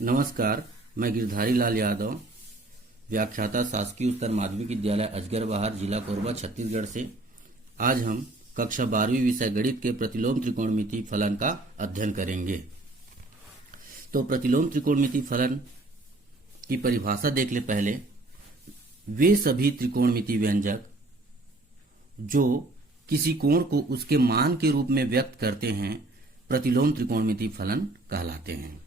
नमस्कार, मैं गिरधारी लाल यादव, व्याख्याता शासकीय उच्चतर माध्यमिक विद्यालय अजगर बहार, जिला कोरबा, छत्तीसगढ़ से। आज हम कक्षा 12वीं विषय गणित के प्रतिलोम त्रिकोणमिति फलन का अध्ययन करेंगे। तो प्रतिलोम त्रिकोणमिति फलन की परिभाषा देख ले पहले। वे सभी त्रिकोणमिति व्यंजक जो किसी कोण को उसके मान के रूप में व्यक्त करते हैं प्रतिलोम त्रिकोणमिति फलन कहलाते हैं।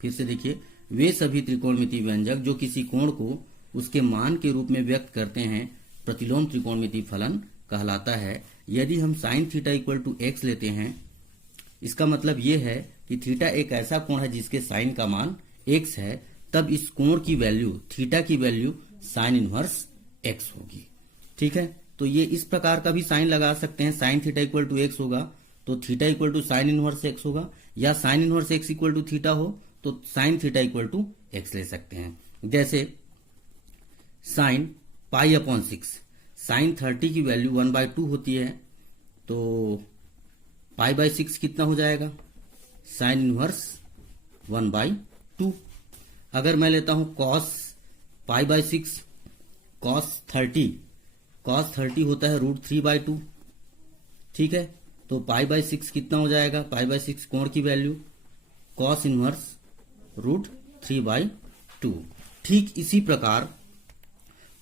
फिर से देखिए, वे सभी त्रिकोणमिति व्यंजक जो किसी कोण को उसके मान के रूप में व्यक्त करते हैं प्रतिलोम त्रिकोणमिति फलन कहलाता है। यदि हम sine theta equal to x लेते हैं, इसका मतलब यह है कि थीटा एक ऐसा कोण है जिसके साइन का मान एक्स है, तब इस कोण की वैल्यू, थीटा की वैल्यू साइन इनवर्स एक्स होगी। ठीक है, तो ये इस प्रकार का भी साइन लगा सकते हैं। Sine theta equal to x होगा तो theta equal to sine inverse x होगा, या sine inverse x equal to theta हो तो sine theta equal to x ले सकते हैं। जैसे साइन पाई अपॉन 6, साइन 30 की वैल्यू 1/2 होती है, तो पाई बाई 6 कितना हो जाएगा? Sine inverse 1/2। अगर मैं लेता हूं कॉस पाई बाई 6, कॉस 30 होता है √3/2। ठीक है, तो पाई बाई 6 कितना हो जाएगा? पाई बाई 6 कोण की वैल्यू कॉस इनवर्स √3/2। ठीक इसी प्रकार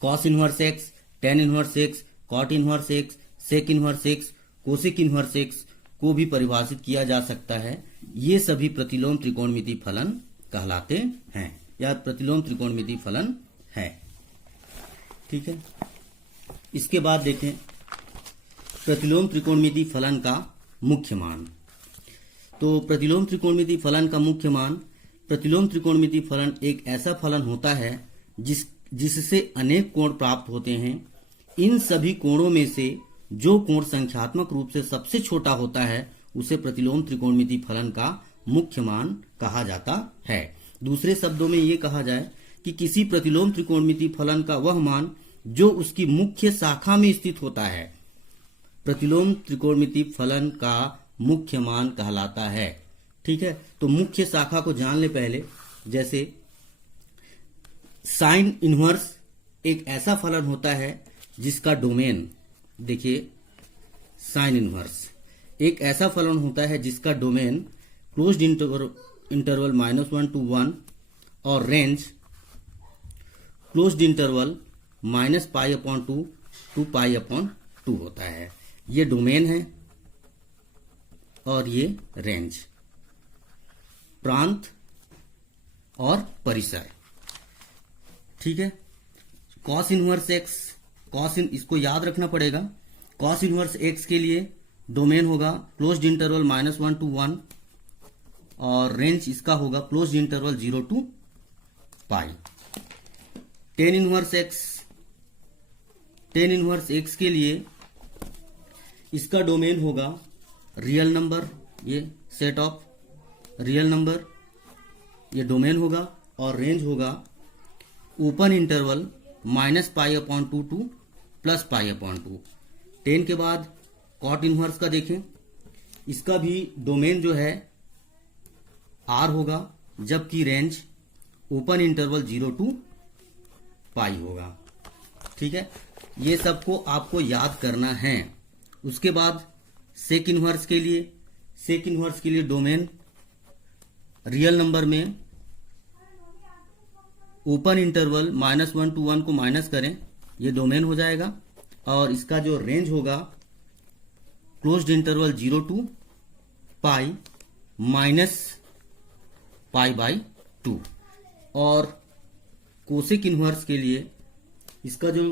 cos inverse x, tan inverse x, cot inverse x, sec inverse x, cosec inverse x को भी परिभाषित किया जा सकता है। ये सभी प्रतिलोम त्रिकोणमिति फलन कहलाते हैं या प्रतिलोम त्रिकोणमिति फलन है। ठीक है, इसके बाद देखें प्रतिलोम त्रिकोणमिति फलन का मुख्य मान। तो प्रतिलोम त्रिकोणमिति फलन का मुख्य मान, प्रतिलोम त्रिकोणमिति फलन एक ऐसा फलन होता है जिससे अनेक कोण प्राप्त होते हैं। इन सभी कोणों में से जो कोण संख्यात्मक रूप से सबसे छोटा होता है उसे प्रतिलोम त्रिकोणमिति फलन का मुख्य मान कहा जाता है। दूसरे शब्दों में ये कहा जाए कि किसी प्रतिलोम त्रिकोणमिति फलन का वह मान जो उसकी मुख्य शाखा में स्थित होता है प्रतिलोम त्रिकोणमिति फलन का मुख्य मान कहलाता है। ठीक है, तो मुख्य शाखा को जान ले पहले। जैसे साइन इनवर्स एक ऐसा फलन होता है जिसका डोमेन, देखिए साइन इनवर्स एक ऐसा फलन होता है जिसका डोमेन क्लोज्ड इंटरवल -1 to 1 और रेंज क्लोज्ड इंटरवल -π/2 to π/2 होता है। ये डोमेन है और ये रेंज, प्रांत और परिसर। ठीक है, कॉस इनवर्स एक्स, इसको याद रखना पड़ेगा। कॉस इनवर्स एक्स के लिए डोमेन होगा क्लोज्ड इंटरवल -1 to 1 और रेंज इसका होगा closed interval 0 to π। Tan inverse x के लिए इसका डोमेन होगा रियल नंबर, ये सेट ऑफ रियल नंबर, ये डोमेन होगा, और रेंज होगा ओपन इंटरवल -π/2 to +π/2। 10 के बाद कॉट इनवर्स का देखें, इसका भी डोमेन जो है R होगा, जबकि रेंज ओपन इंटरवल 0 to π होगा। ठीक है, ये सबको आपको याद करना है। उसके बाद सेक इनवर्स के लिए डोमेन रियल नंबर में ओपन इंटरवल -1 to 1 को माइनस करें, ये डोमेन हो जाएगा, और इसका जो रेंज होगा क्लोज्ड इंटरवल 0 to π -π/2। और कोसेक इनवर्स के लिए इसका जो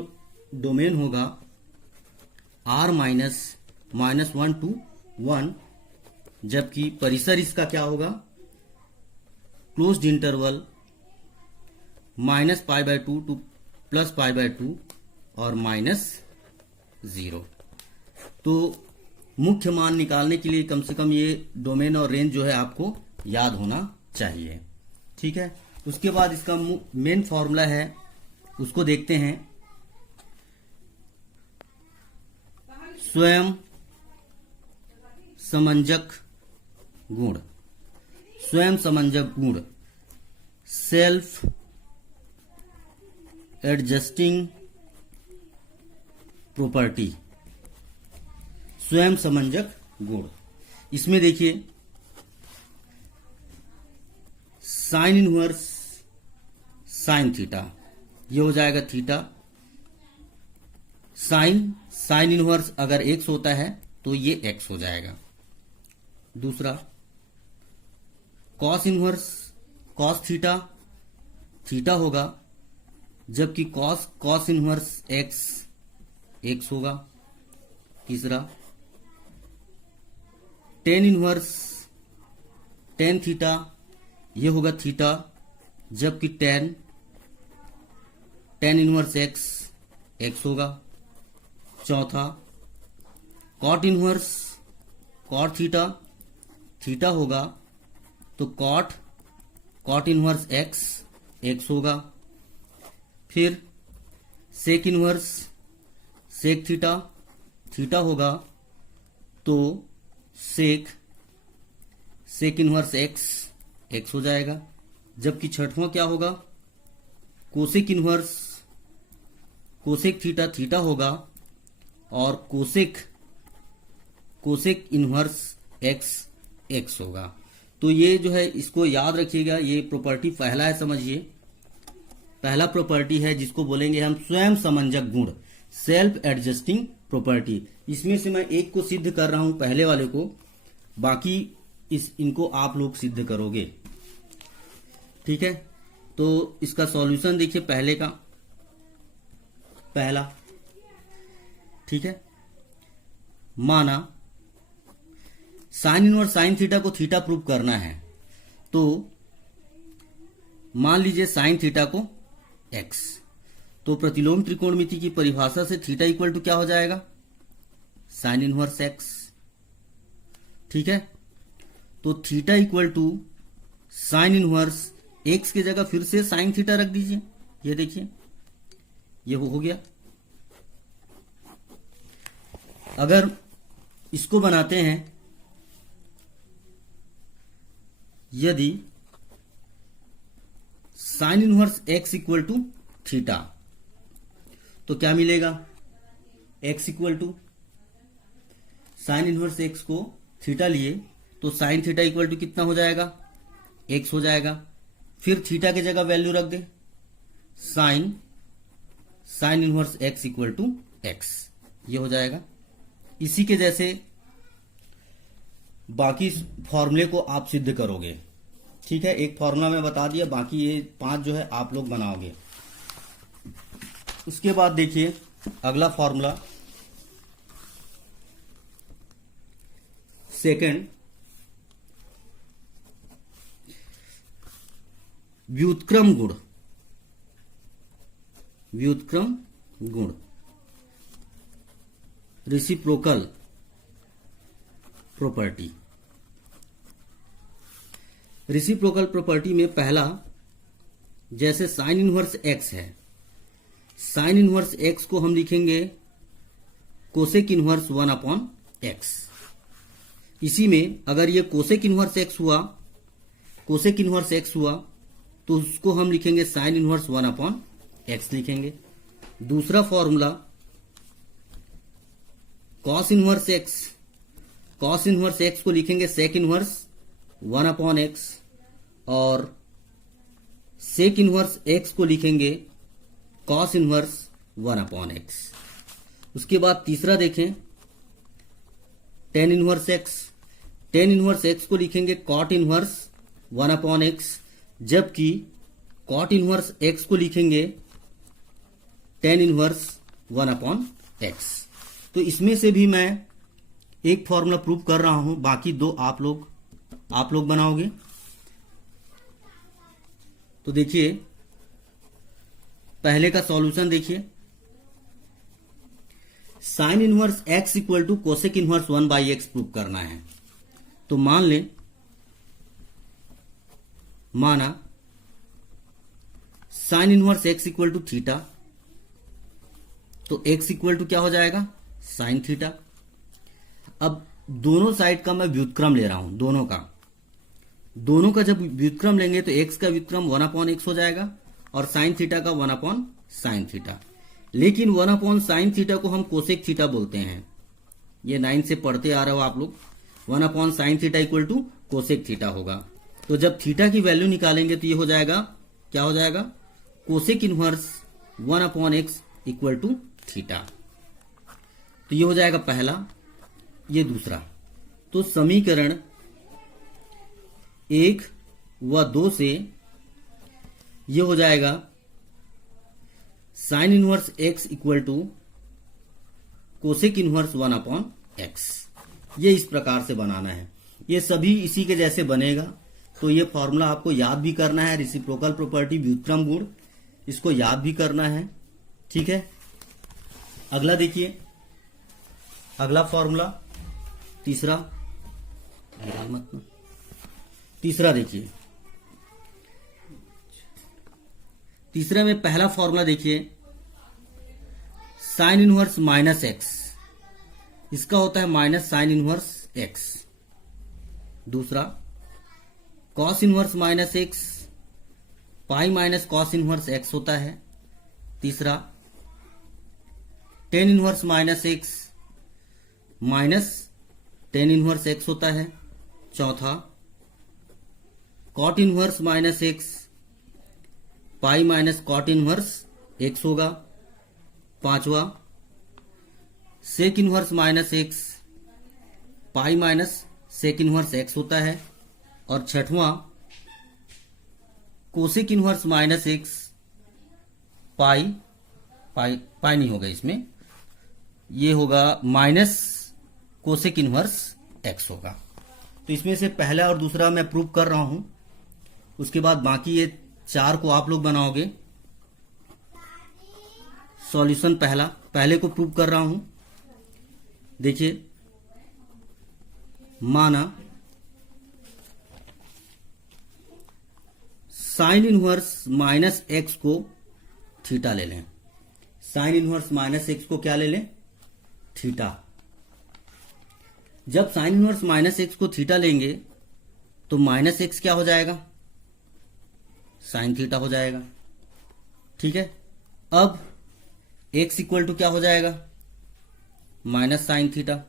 डोमेन होगा R -1 to 1, जबकि परिसर इसका क्या होगा क्लोज्ड इंटरवल -π/2 to +π/2 और -0। तो मुख्य मान निकालने के लिए कम से कम ये डोमेन और रेंज जो है आपको याद होना चाहिए। ठीक है, उसके बाद इसका मेन फॉर्मूला है, उसको देखते हैं। स्वयं समंजक गुण, स्वयं समंजक गुण सेल्फ एडजस्टिंग प्रॉपर्टी, स्वयं समंजक गुण। इसमें देखिए साइन इनवर्स साइन थीटा, ये हो जाएगा थीटा। साइन इनवर्स अगर एक्स होता है तो ये एक्स हो जाएगा। दूसरा cos inverse cos theta, theta होगा, जबकि कॉस इनवर्स एक्स एक्स होगा। तीसरा टेन इनवर्स टेन थीटा, ये होगा थीटा, जबकि टेन इनवर्स एक्स एक्स होगा। चौथा cot inverse cot theta, theta होगा, तो कॉट इनवर्स एक्स एक्स होगा। फिर sec inverse sec theta, theta होगा, तो सेक इनवर्स एक्स एक्स हो जाएगा। जबकि छठवां क्या होगा, cosec inverse cosec theta, theta होगा, और कोसेक इनवर्स एक्स एक्स होगा। तो ये जो है इसको याद रखिएगा, ये प्रॉपर्टी पहला है, समझिए पहला प्रॉपर्टी है जिसको बोलेंगे हम स्वयं समंजक गुण, सेल्फ एडजस्टिंग प्रॉपर्टी। इसमें से मैं एक को सिद्ध कर रहा हूं, पहले वाले को, बाकी इनको आप लोग सिद्ध करोगे, ठीक है। तो इसका सॉल्यूशन देखिए, पहले का पहला, ठीक है। माना साइन इनवर्स साइन थीटा को थीटा प्रूव करना है, तो मान लीजिए साइन थीटा को एक्स, तो प्रतिलोम त्रिकोणमिति की परिभाषा से थीटा इक्वल टू क्या हो जाएगा, साइन इनवर्स एक्स, ठीक है। तो theta equal to sine inverse x की जगह फिर से साइन थीटा रख दीजिए, ये देखिए ये हो गया। अगर इसको बनाते हैं, यदि sine inverse x equal to theta, तो क्या मिलेगा, x equal to sine inverse x को थीटा लिए तो साइन थीटा इक्वल टू कितना हो जाएगा, एक्स हो जाएगा। फिर थीटा की जगह वैल्यू रख दे, sine inverse x equal to x, ये हो जाएगा। इसी के जैसे बाकी फॉर्मूले को आप सिद्ध करोगे, ठीक है। एक फॉर्मूला मैं बता दिया, बाकी ये 5 जो है आप लोग बनाओगे। उसके बाद देखिए अगला फॉर्मूला, सेकंड, व्युत्क्रम गुण, व्युत्क्रम गुण, रेसिप्रोकल प्रॉपर्टी। रेसिप्रोकल प्रॉपर्टी में पहला, जैसे साइन इनवर्स एक्स है, साइन इनवर्स एक्स को हम लिखेंगे कोसेक इनवर्स 1 अपॉन एक्स। इसी में अगर ये कोसेक इनवर्स एक्स हुआ, कोसेक इनवर्स एक्स हुआ, तो उसको हम लिखेंगे साइन इनवर्स 1 अपॉन एक्स लिखेंगे। दूसरा formula cos inverse x, cos inverse x को लिखेंगे सेक इनवर्स 1 अपॉन एक्स, और सेक इनवर्स एक्स को लिखेंगे कॉस इनवर्स 1 अपॉन एक्स। उसके बाद तीसरा देखें, ten inverse x, tan inverse x को लिखेंगे कॉट इनवर्स 1 अपॉन एक्स, जबकि कॉट इनवर्स एक्स को लिखेंगे टेन इनवर्स 1 अपॉन एक्स। तो इसमें से भी मैं एक फॉर्मूला प्रूव कर रहा हूं, बाकी 2 आप लोग बनाओगे। तो देखिए पहले का सॉल्यूशन देखिए, sine inverse x equal to cosec inverse 1 by x prove करना है। तो मान लें, माना sine inverse x equal to theta, तो एक्स इक्वल टू क्या हो जाएगा, साइन थीटा। अब दोनों साइड का मैं व्युत्क्रम ले रहा हूं, दोनों का, दोनों का जब व्युत्क्रम लेंगे तो x का व्युत्क्रम 1/x हो जाएगा और साइन थीटा का 1/sin थीटा। लेकिन 1/sin थीटा को हम कोसेक थीटा बोलते हैं। ये 9 से पढ़ते आ रहे हो आप लोग। 1/sin theta equal to cosec theta होगा। तो जब थीटा की वैल्यू निकालेंगे तो ये हो जाएगा, क्या हो जाएगा, cosec inverse 1/x equal to theta. तो ये हो जाएगा पहला, ये दूसरा। तो समीकरण 1 व 2 से ये हो जाएगा sine inverse x equal to cosec inverse 1/x। ये इस प्रकार से बनाना है। ये सभी इसी के जैसे बनेगा। तो ये फॉर्मूला आपको याद भी करना है, रेसिप्रोकल प्रॉपर्टी, व्युत्क्रम गुण, इसको याद भी करना है। ठीक है, अगला देखिए, अगला फॉर्मूला तीसरा, तीसरा देखिए, तीसरे में पहला फॉर्मूला देखिए, साइन इनवर्स माइनस एक्स, इसका होता है माइनस साइन इनवर्स एक्स। दूसरा cos inverse minus x, pi minus cos inverse x होता है। तीसरा tan inverse minus x minus tan inverse x होता है। चौथा cot inverse minus x, pi minus cot inverse x होगा। पांचवा sec inverse minus x, pi minus sec inverse x होता है। और छठवां cosec inverse minus x, pi नहीं होगा इसमें, ये होगा माइनस कोसेक इनवर्स एक्स होगा। तो इसमें से पहला और दूसरा मैं प्रूव कर रहा हूं, उसके बाद बाकी ये चार को आप लोग बनाओगे। सॉल्यूशन पहले को प्रूव कर रहा हूं। देखिए, माना साइन इनवर्स माइनस एक्स को थीटा ले लें। साइन इनवर्स माइनस एक्स को क्या ले लें, थीटा। जब साइन इनवर्स माइनस एक्स को थीटा लेंगे तो माइनस एक्स क्या हो जाएगा, साइन थीटा हो जाएगा। ठीक है, अब एक्स इक्वल टू क्या हो जाएगा, माइनस साइन थीटा।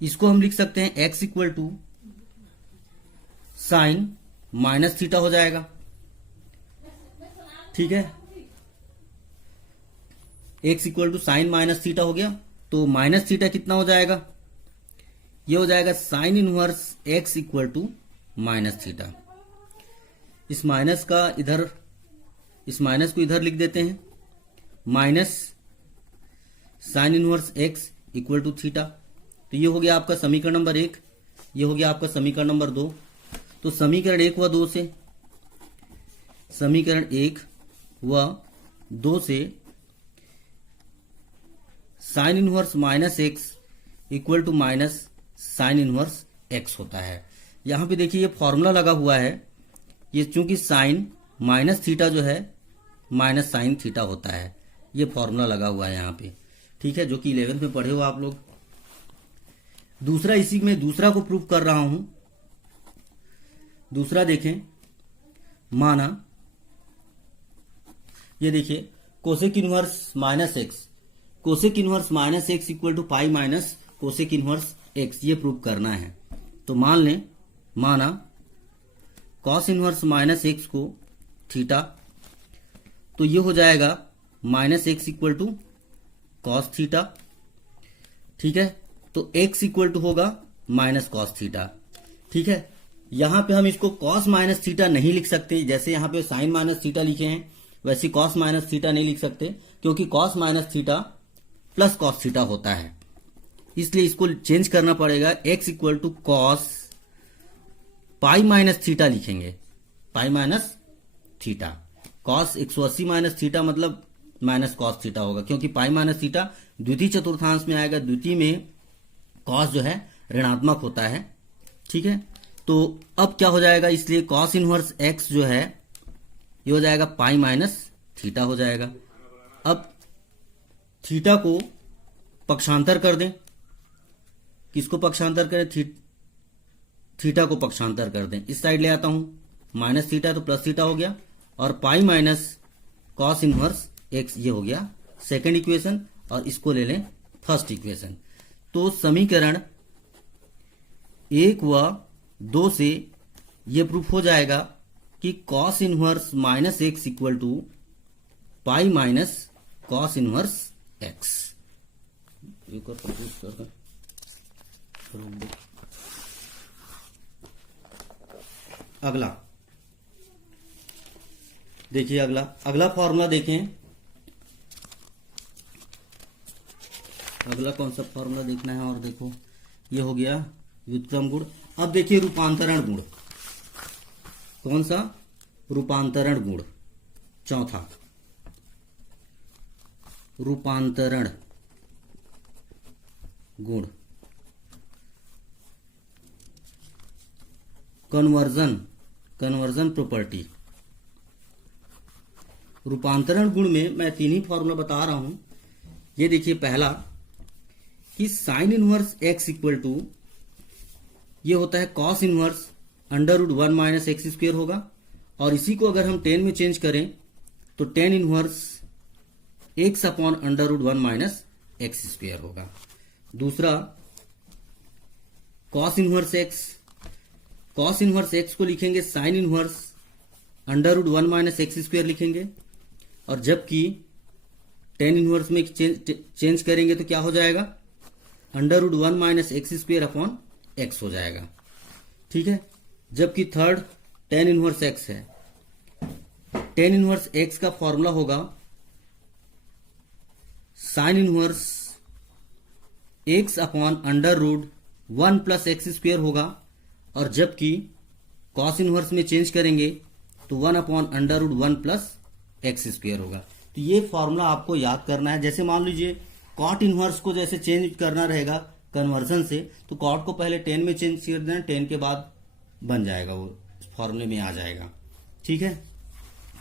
इसको हम लिख सकते हैं x equal to sine minus theta हो जाएगा। ठीक है, x equal to sine minus theta हो गया। तो माइनस थीटा कितना हो जाएगा, ये हो जाएगा sine inverse x equal to minus theta. इस माइनस को इधर लिख देते हैं, minus sine inverse x equal to theta. तो ये हो गया आपका समीकरण नंबर 1, ये हो गया आपका समीकरण नंबर 2। तो समीकरण 1 व 2 से, समीकरण 1 व 2 से sine inverse minus x equal to minus sine inverse x होता है। यहां पे देखिए ये फॉर्मूला लगा हुआ है, ये चूंकि साइन माइनस थीटा जो है माइनस साइन थीटा होता है, ये फॉर्मूला लगा हुआ है यहाँ पे। ठीक है, जो कि 11th में पढ़े हो आप लोग। दूसरा, इसी में दूसरा को प्रूव कर रहा हूं। दूसरा देखें, माना ये देखिए cosec inverse minus x, cosec inverse minus x equal to pi minus cosec inverse x, ये प्रूव करना है। तो मान लें, माना कॉस इनवर्स माइनस एक्स को थीटा, तो ये हो जाएगा minus x equal to cos theta. ठीक है, तो एक्स इक्वल टू होगा माइनस कॉस थीटा। ठीक है, यहां पे हम इसको कॉस माइनस थीटा नहीं लिख सकते, जैसे यहां पे साइन माइनस थीटा लिखे हैं वैसे कॉस माइनस थीटा नहीं लिख सकते, क्योंकि cos minus theta plus cos theta होता है। इसलिए इसको चेंज करना पड़ेगा, x equal to cos pi minus theta लिखेंगे, pi minus theta. Cos 180 minus theta मतलब माइनस कॉस थीटा होगा, क्योंकि पाई माइनस थीटा द्वितीय चतुर्थांश में आएगा, द्वितीय में कॉस जो है ऋणात्मक होता है। ठीक है, तो अब क्या हो जाएगा, इसलिए कॉस इनवर्स एक्स जो है ये हो जाएगा पाई माइनस थीटा हो जाएगा। अब थीटा को पक्षांतर कर दें, किसको पक्षांतर करें, थीटा को पक्षांतर कर दें, इस साइड ले आता हूं, माइनस थीटा तो प्लस थीटा हो गया, और पाई माइनस कॉस इनवर्स एक्स, ये हो गया सेकंड इक्वेशन, और इसको ले लें फर्स्ट इक्वेशन। तो समीकरण 1 व 2 से ये प्रूफ हो जाएगा कि cos inverse minus x equal to pi minus cos inverse x. एक और कंप्यूट कर अगला देखिए, अगला फॉर्मूला देखें। अगला कौन सा फॉर्मूला देखना है, और देखो ये हो गया व्युत्क्रम गुण। अब देखिए रूपांतरण गुण, कौन सा, रूपांतरण गुण, चौथा रूपांतरण गुण, कन्वर्जन प्रॉपर्टी। रूपांतरण गुण में मैं 3 ही फॉर्मूला बता रहा हूं। ये देखिए, पहला कि sine inverse x equal to, ये होता है cos inverse under root 1 minus x square होगा, और इसी को अगर हम 10 में चेंज करें तो tan inverse x upon under root 1 minus x square होगा। दूसरा कॉस इनवर्स एक्स को लिखेंगे sine inverse under root 1 minus x square लिखेंगे, और जबकि टेन इनवर्स में चेंज करेंगे तो क्या हो जाएगा, under root 1 minus x square upon x हो जाएगा। ठीक है, जबकि थर्ड टेन इनवर्स एक्स है। टेन इनवर्स एक्स का फॉर्मूला होगा sine inverse x upon under root 1 plus x square होगा, और जबकि कॉस इनवर्स में चेंज करेंगे तो 1 upon under root 1 plus x square होगा। तो ये फॉर्मूला आपको याद करना है। जैसे मान लीजिए कॉट इनवर्स को जैसे चेंज करना रहेगा कन्वर्जन से, तो कॉट को पहले 10 में चेंज कर देना, 10 के बाद बन जाएगा, वो फॉर्मूले में आ जाएगा। ठीक है,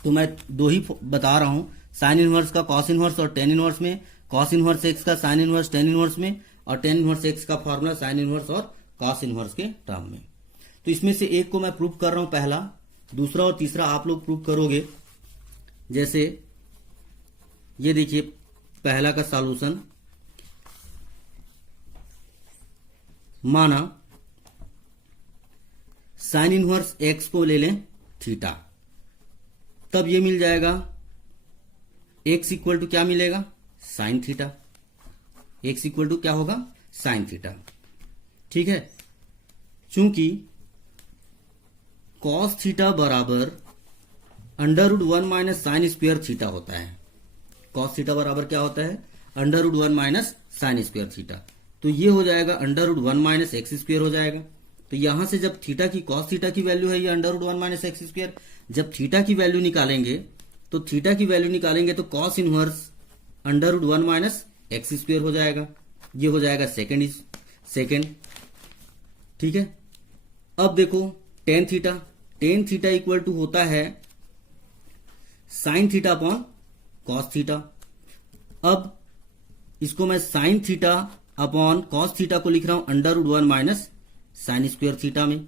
तो मैं 2 ही बता रहा हूं, साइन इनवर्स का कॉस इनवर्स और टेन इनवर्स में, कॉस इनवर्स एक्स का साइन इनवर्स टेन इनवर्स में, और टेन इनवर्स एक्स का फॉर्मूला साइन इनवर्स और कॉस इनवर्स के टर्म में। तो इसमें से एक को मैं प्रूव कर रहा हूं पहला, दूसरा और तीसरा आप लोग प्रूव करोगे। जैसे ये देखिए, पहला का सॉल्यूशन, माना साइन इनवर्स एक्स को ले लें थीटा, तब ये मिल जाएगा एक्स इक्वल टू क्या मिलेगा, sine theta. X equal to क्या होगा, साइन थीटा। ठीक है, चूंकि कॉस थीटा बराबर under root 1 minus sine square theta होता है। कॉस थीटा बराबर क्या होता है, under root 1 minus sine square theta. तो ये हो जाएगा under root 1 minus x square हो जाएगा। तो यहां से जब थीटा की, कॉस थीटा की वैल्यू है ये under root 1 minus x square, जब थीटा की वैल्यू निकालेंगे तो cos inverse under root 1 minus x square हो जाएगा। ये हो जाएगा सेकेंड। ठीक है, अब देखो टेन थीटा इक्वल टू होता है sine theta upon cos theta. अब इसको मैं sine theta upon cos theta को लिख रहा हूं under root 1 minus sine square theta में,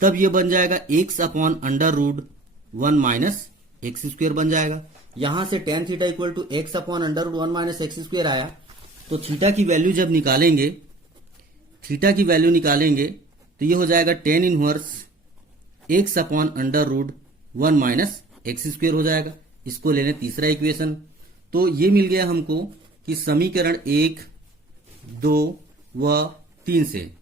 तब ये बन जाएगा x upon under root 1 minus x square बन जाएगा। यहां से tan theta equal to x upon under root 1 minus x square आया, तो थीटा की वैल्यू जब निकालेंगे तो ये हो जाएगा tan inverse x upon under root 1 minus x square हो जाएगा। इसको ले लें तीसरा इक्वेशन। तो ये मिल गया हमको कि समीकरण 1, 2 व 3 से,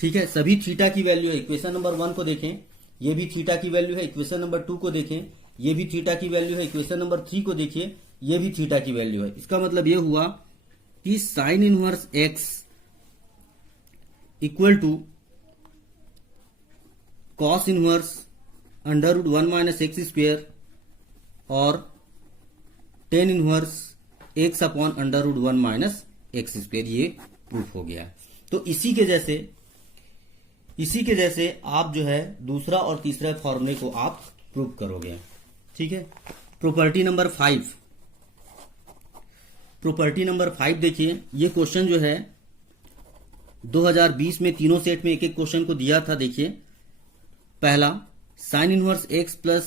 ठीक है, सभी थीटा की वैल्यू है। इक्वेशन नंबर 1 को देखें, ये भी थीटा की वैल्यू है। इक्वेशन नंबर 2 को देखें, ये भी थीटा की वैल्यू है। इक्वेशन नंबर 3 को देखिए, ये भी थीटा की वैल्यू है। इसका मतलब ये हुआ कि sine inverse x equal to cos inverse under root 1 minus x square और tan inverse x upon under root 1 minus x square, ये प्रूफ हो गया। तो इसी के जैसे आप जो है दूसरा और तीसरा फॉर्मूले को आप प्रूफ करोगे। ठीक है, प्रॉपर्टी नंबर 5 देखिए, ये क्वेश्चन जो है 2020 में तीनों सेट में एक एक क्वेश्चन को दिया था। देखिए, पहला sine inverse x plus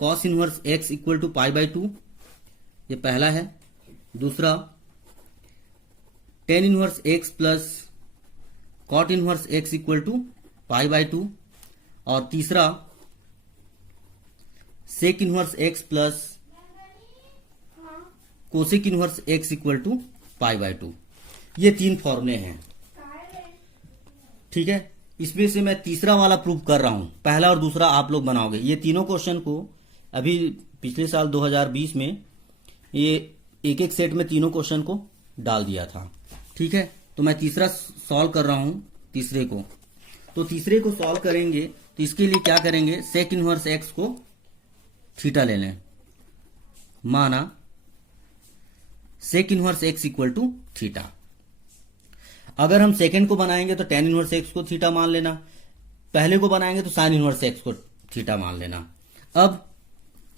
cos inverse x equal to π/2, ये पहला है। दूसरा tan inverse x plus cot inverse x equal to π/2, और तीसरा sec inverse x plus cosec inverse x equal to π/2। ये तीन फॉर्मूले हैं, ठीक है। इसमें से मैं तीसरा वाला प्रूव कर रहा हूं, पहला और दूसरा आप लोग बनाओगे। ये तीनों क्वेश्चन को अभी पिछले साल 2020 में ये एक एक सेट में तीनों क्वेश्चन को डाल दिया था, ठीक है। तो मैं तीसरा सॉल्व कर रहा हूं तीसरे को। तो तीसरे को सॉल्व करेंगे तो इसके लिए क्या करेंगे, सेक इनवर्स एक्स को थीटा ले लें। माना sec inverse x equal to theta. अगर हम सेकंड को बनाएंगे तो टेन इनवर्स एक्स को थीटा मान लेना, पहले को बनाएंगे तो साइन इनवर्स एक्स को थीटा मान लेना। अब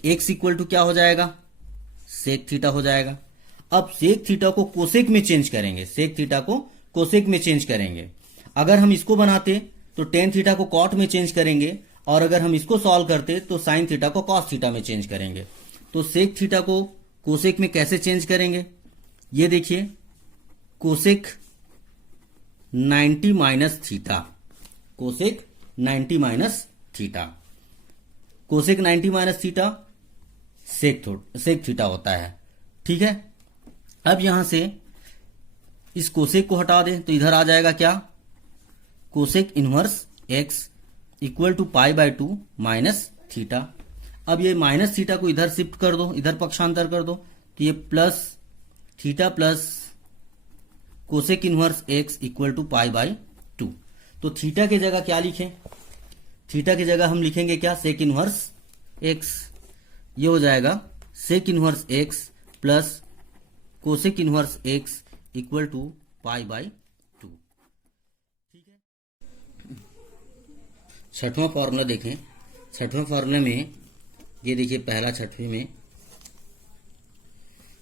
एक्स इक्वल टू क्या हो जाएगा, सेक थीटा हो जाएगा। अब सेक थीटा को कोसेक में चेंज करेंगे, सेक थीटा को कोसेक में चेंज करेंगे। अगर हम इसको बनाते तो टेन थीटा को कॉट में चेंज करेंगे, और अगर हम इसको सॉल्व करते तो साइन थीटा को कॉस थीटा में चेंज करेंगे। तो सेक थीटा को कोसेक में कैसे चेंज करेंगे, ये देखिए, cosec 90 minus theta, cosec 90 minus theta, cosec 90 minus theta sec theta होता है, ठीक है। अब यहां से इस कोसेक को हटा दें तो इधर आ जाएगा क्या, cosec inverse x equal to π/2 minus theta. अब ये माइनस थीटा को इधर शिफ्ट कर दो, इधर पक्षांतर कर दो, तो ये plus theta plus cosec inverse x equal to π/2। तो थीटा की जगह क्या लिखें, थीटा की जगह हम लिखेंगे क्या, सेक इनवर्स एक्स। ये हो जाएगा sec inverse x plus cosec inverse x equal to π/2, ठीक है। छठवां फॉर्मूला देखें। छठवां फॉर्मूला में ये देखिए, पहला छठवें में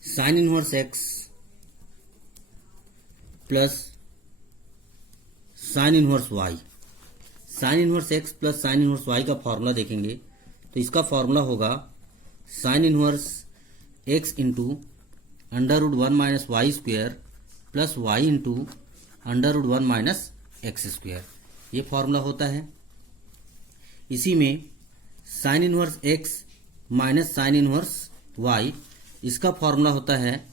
sine inverse x plus sine inverse y, sine inverse x plus sine inverse y का फॉर्मूला देखेंगे तो इसका फॉर्मूला होगा sine inverse x into √1 minus y square plus y into √1 minus x square. ये फॉर्मूला होता है। इसी में sine inverse x minus sine inverse y, इसका फॉर्मूला होता है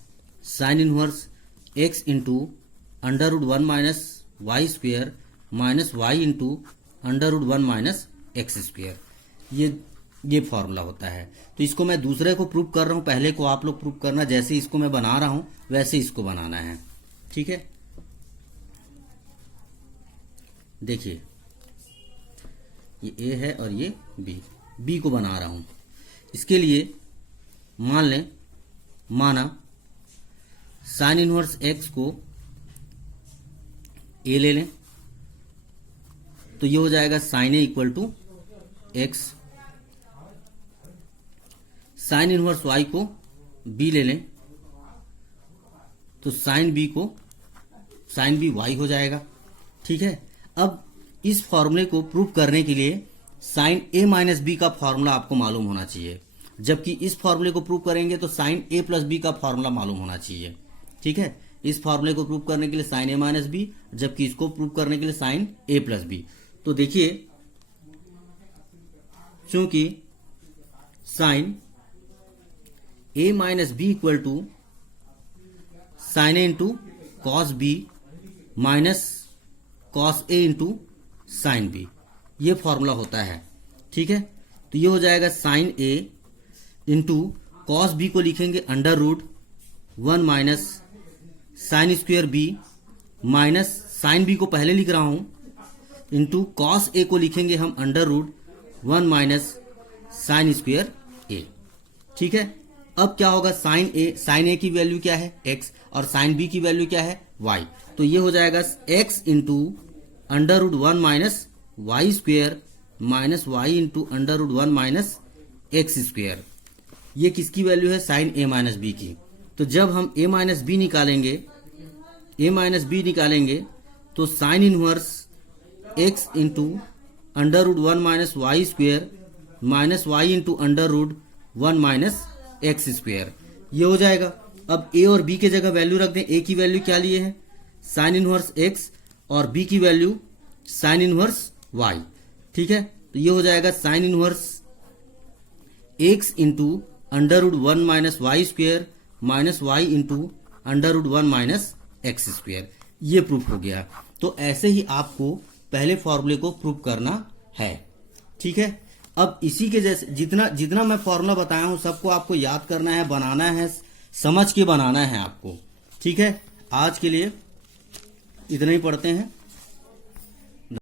sine inverse x into √1 minus y square minus y into √1 minus x square. ये formula होता है। तो इसको मैं दूसरे को प्रूव कर रहा हूं, पहले को आप लोग प्रूव करना, जैसे इसको मैं बना रहा हूं वैसे इसको बनाना है, ठीक है। देखिए, ये ए है और ये बी को बना रहा हूं। इसके लिए मान लें, माना साइन इनवर्स एक्स को ए ले लें तो ये हो जाएगा sine A equal to x. Sine inverse y को बी ले लें तो साइन बी वाई हो जाएगा, ठीक है। अब इस फॉर्मूले को प्रूव करने के लिए साइन ए माइनस बी का फॉर्मूला आपको मालूम होना चाहिए, जबकि इस फॉर्मूले को प्रूव करेंगे तो साइन ए प्लस बी का फॉर्मूला मालूम होना चाहिए, ठीक है। इस फॉर्मूले को प्रूव करने के लिए साइन ए माइनस बी, जबकि इसको प्रूव करने के लिए साइन ए प्लस बी। तो देखिए, चूंकि sine A minus B equal to sine A into cos B minus cos A into sine B, ये फॉर्मूला होता है, ठीक है। तो ये हो जाएगा sine A into cos B को लिखेंगे √1 minus sine square B minus sine B को पहले लिख रहा हूं इंटू कॉस ए को लिखेंगे हम √1 माइनस साइन स्क्वेयर ए, ठीक है। अब क्या होगा, साइन ए की वैल्यू क्या है x और साइन बी की वैल्यू क्या है y। तो ये हो जाएगा x into √1 minus y square minus y into √1 minus x square. ये किसकी वैल्यू है, साइन ए माइनस बी की। तो जब हम a माइनस बी निकालेंगे तो sine inverse x into under root 1 minus y square minus y into under root 1 minus x square, ये हो जाएगा। अब ए और बी के जगह वैल्यू रख दें। ए की वैल्यू क्या लिए है, साइन इनवर्स एक्स, और बी की वैल्यू साइन इनवर्स वाई। ठीक है, तो ये हो जाएगा sine inverse x into under root 1 minus y square minus y into under root 1 minus x square. ये प्रूफ हो गया। तो ऐसे ही आपको पहले फॉर्मूले को प्रूफ करना है। ठीक है, अब इसी के जैसे जितना जितना मैं फॉर्मूला बताया हूं सबको आपको याद करना है, बनाना है, समझ के बनाना है आपको। ठीक है, आज के लिए इतना ही पढ़ते हैं।